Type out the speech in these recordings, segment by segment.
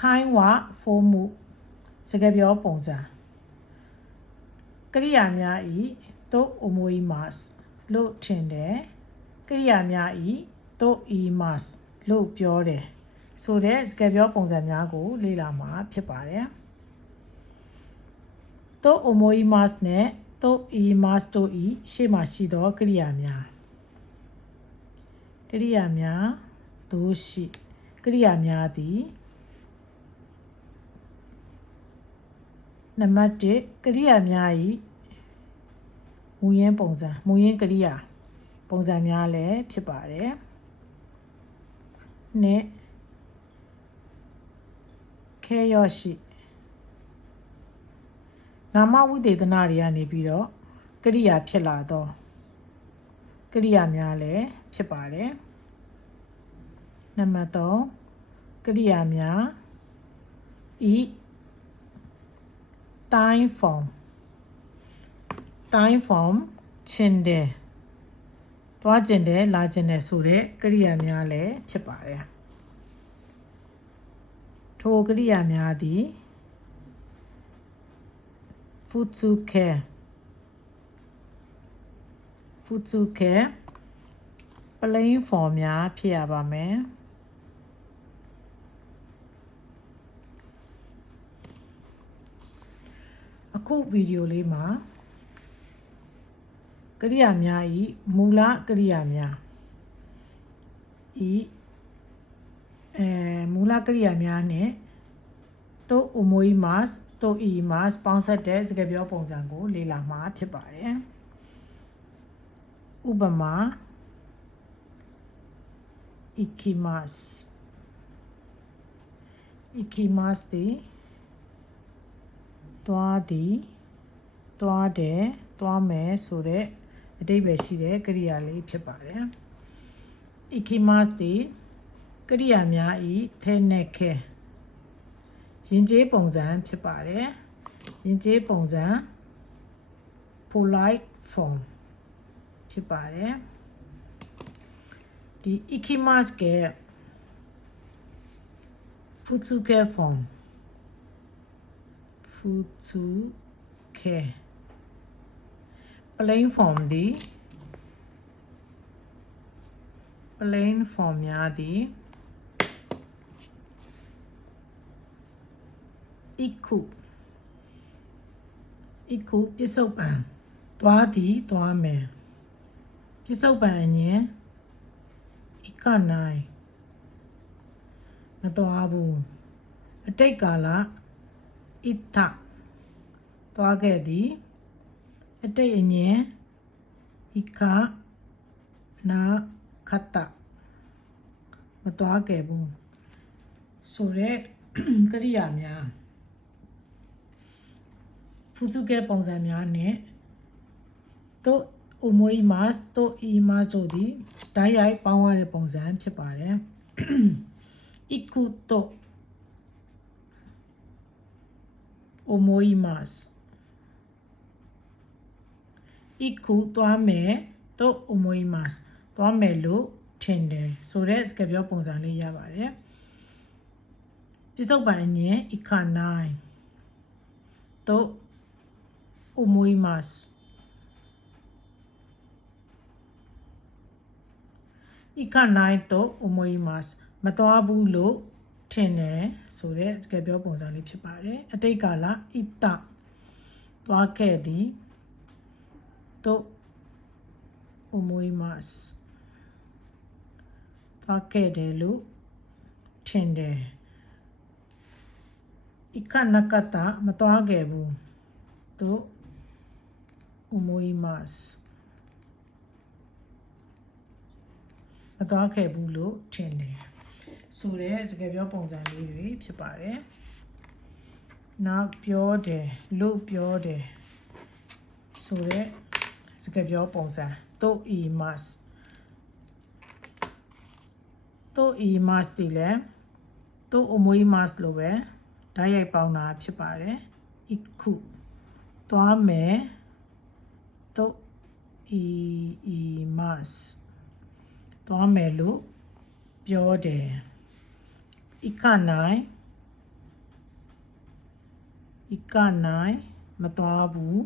ခိုင်းဝဖိုးမှုစကားပြောပုံစံကရိယာများဤသို့အမွေမတ်လို့ထင်တယ်ကရိယာများဤသို့ဤမတ်လို့ပြောတယ်ဆိုတဲ့စကားပြောပုံစံများကိုလေ့လာမှာဖြစ်ပါတယ်သို့အမွေမတ်နဲ့သို့ဤမတ်တို့ဤရှေ့မှာရှိသောကရိယာများတို့ရှိကရိယာများသည်နံပါတ်1ကရိယာများဤမူရင်းပုံစံမူရင်းကရိယာပုံစံများလည်းဖြစ်ပါတယ်နဲ့ခဲရော့ရှိနာမဝိသေသနတွေကနေပြီးတော့ကရိယာဖြစ်လာတော့ကရိယာများလည်းဖြစ်ပါတယ်နံပါတ်3ကရိယာများဤtime form ချင်းတယ်သွားကျင်တယ်လာကျင်တယ်ဆိုတဲ့ကရိယာများလည်းဖြစ်ပါတယ်ထိုကရိယာများသည် futsuke plain form များဖြစ်ရပါမယ်အခုဗီဒီယိုလေးမှာကရိယာများဤမူလကရိယာများဤမူလကရိယာများနဲ့သို့အမွေမတ်သို့ဤမတ်ပေါင်းစပ်တဲ့စကားပြောပုံစံကိုလေ့လာမှာဖြစ်ပါတယ်ဥပမာikimas သည်သွားတယ်သွားမယ်ဆိုတဲ့အဓိပ္ပာယ်ရှိတဲ့ကရိယာလေးဖြစ်ပါတယ် ikimas သည်ကရိယာများဤထဲနဲ့ခဲယဉ်ကျေးပုံစံဖြစ်ပါတယ်ယဉ်ကျေးပုံစံ polite form ဖြစ်ပါတယ်ဒီ ikimas က futsuke form plain form သည် plain form များသည် iku ပြစ္ဆုတ်ပံသွားသည်သွားမယ်ပြစ္ဆုတ်ပံအငင်း ikanai မသွားဘူးအတိတ်ကာလ ita သွားခဲ့သည်အတိတ်အငင်း ika na kata မသွားခဲ့ဘူးဆိုတဲ့ကရိယာများfutsuke ပုံစံများနဲ့သို့思いますと言いますတို့သည်တိုက်ရိုက်ပေါင်းရတဲ့ပုံစံဖြစ်ပါတယ်行くと思います行くသွားမယ်と思いますသွားမယ်လို့ထင်တယ်ဆိုတဲ့စကားပြောပုံစံလေးရပါတယ်ပြစ္ဆုတ်ပံအငင်း行かないと思います行かないと思いますမသွားဘူးလို့ထင်တယ်ဆိုတဲ့စကားပြောပုံစံလေးဖြစ်ပါတယ်အတိတ်ကာလ ita သွားခဲ့သည်と思いますသွားခဲ့တယ်လို့ထင်တယ်行かなかったမသွားခဲ့ဘူးと思いますမသွားခဲ့ဘူးလို့ထင်တယ်ဆိုတဲ့စကားပြောပုံစံလေးတွေဖြစ်ပါတယ်နောက်ပြောတယ်လို့ပြောတယ်ဆိုတဲ့စကားပြောပုံစံと言いますと言いますဒီလဲと思いますလို့ပဲဓာတ်ရိုက်ပေါင်းတာဖြစ်ပါတယ်行くသွားမယ်と言いますသွားမယ်လို့ပြောတယ်行かない行かないမသွားဘူး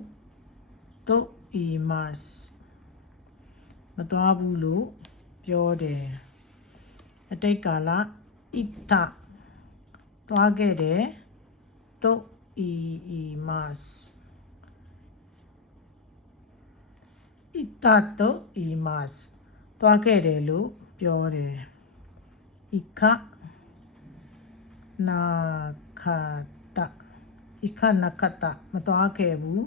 と言いますမသွားဘူးလို့ပြောတယ်အတိတ်ကာလイタသွားခဲ့တယ်と言いますイタと言いますသွားခဲ့တယ်လို့ပြောတယ်イカなかったイカなかったမသွားခဲ့ဘူး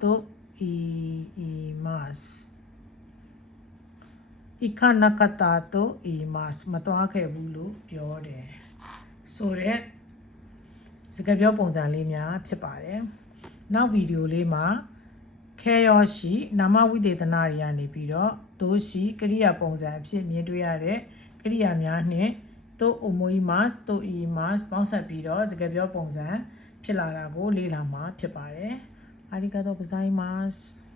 と言いますイカなかったと言いますမသွားခဲ့ဘူးလို့ပြောတယ်ဆိုတော့စကားပြောပုံစံလေးများဖြစ်ပါတယ်နောက်ဗီဒီယိုလေးမှာခဲရောရှိနာမဝိသေသနာတွေကနေပြီးတော့ဒိုရှိကရိယာပုံစံအဖြစ်မြင်တွေ့ရတဲ့ကရိယာများနဲ့と思いますと言いますပေါင်းစပ်ပြီးတော့စကားပြောပုံစံဖြစ်လာတာကိုလေ့လာမှာဖြစ်ပါတယ်ありがとうございます